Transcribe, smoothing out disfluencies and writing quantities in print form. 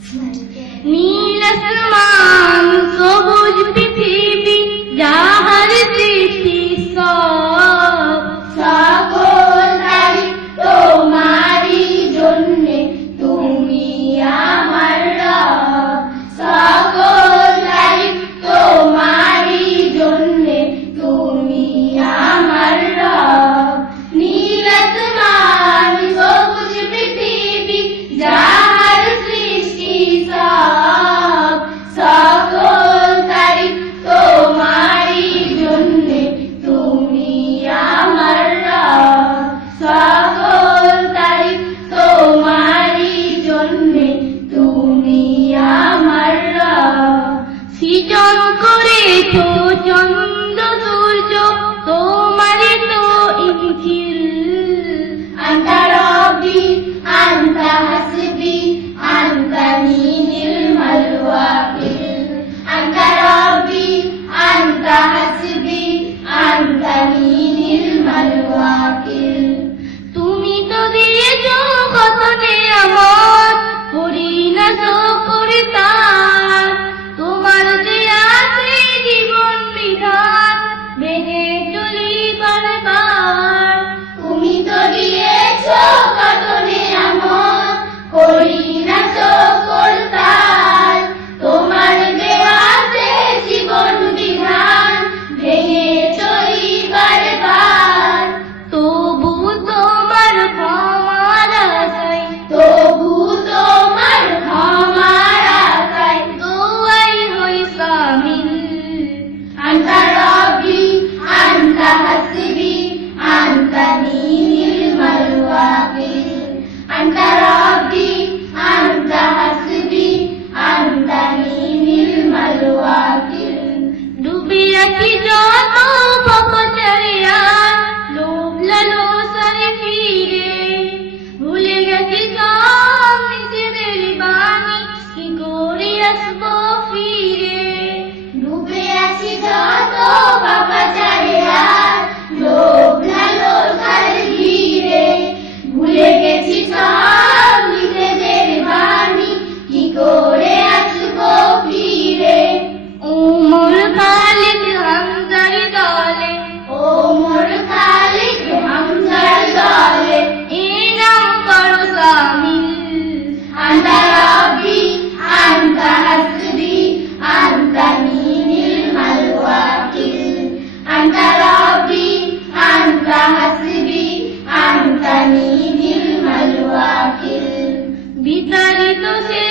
নীল আসমান সবুজ পৃথিবী যাহার সৃষ্টি সব সকল তারিখ তোমারই জন্যে, তুমি আমার রব। সকল তারিখ তোমারই জন্যে, তুমি আমার রব। নীল আসমান সবুজ পৃথিবী যাহার সৃষ্টি সব, সকল তারিখ তোমারই জন্যে, তুমি আমার রব। সকল তারিখ তোমারই জন্যে, তুমি আমার রব। সৃজন করেছ চন্দ্র সূর্য তোমারই তো ইঞ্জিল। আন্তা রব্বি আন্তা হাসবি আন্তানি নি'মাল ওয়াকিল। আন্তা রব্বি আন্তা হাসবি আন্তানি নি'মাল ওয়াকিল। তুমি তো দিয়েছ কত নিয়ামত, করি না শুকর তার। তোমার যে আছে জীবন বিধান, মেনে চলি বারবার। তুমি তো দিয়েছো কত নিয়ামত, করি না শুকর তার। তোমার যে আছে জীবন বিধান, ভেঙে চলি বারবার। তবু তোমার ক্ষমার আশায়, তবু তোমার ক্ষমার আশায়, দোয়াই হই শামিল। আন্তা রব্বি আন্তা হাসবি আন্তানি নি'মাল ওয়াকিল। আন্তা রব্বি আন্তা হাসবি আন্তানি নি'মাল ওয়াকিল। ডুবে আছি যত পাপচারিয়ার, লোভ লালসায় ফিরে। ভুলে গেছি সব নিজেদের বাণী, কি করে আসবো ফিরে। ডুবে আছি যত পাপাচারে আর, লোভ লালসার ভিড়ে। ভুলে গেছি সব নিজেদের বাণী, কি করে আসবো ফিরে। ওমর খালিদ হামজার দলে, ওমর খালিদ হামজার দলে, এ নাম করো শামিল। আন্তা রব্বি আন্তা হাসবি আন্তানি নি'মাল ওয়াকিল। আন্তা রব্বি আন্তা হাসবি আন্তানি নি'মাল ওয়াকিল। বিতাড়িত সে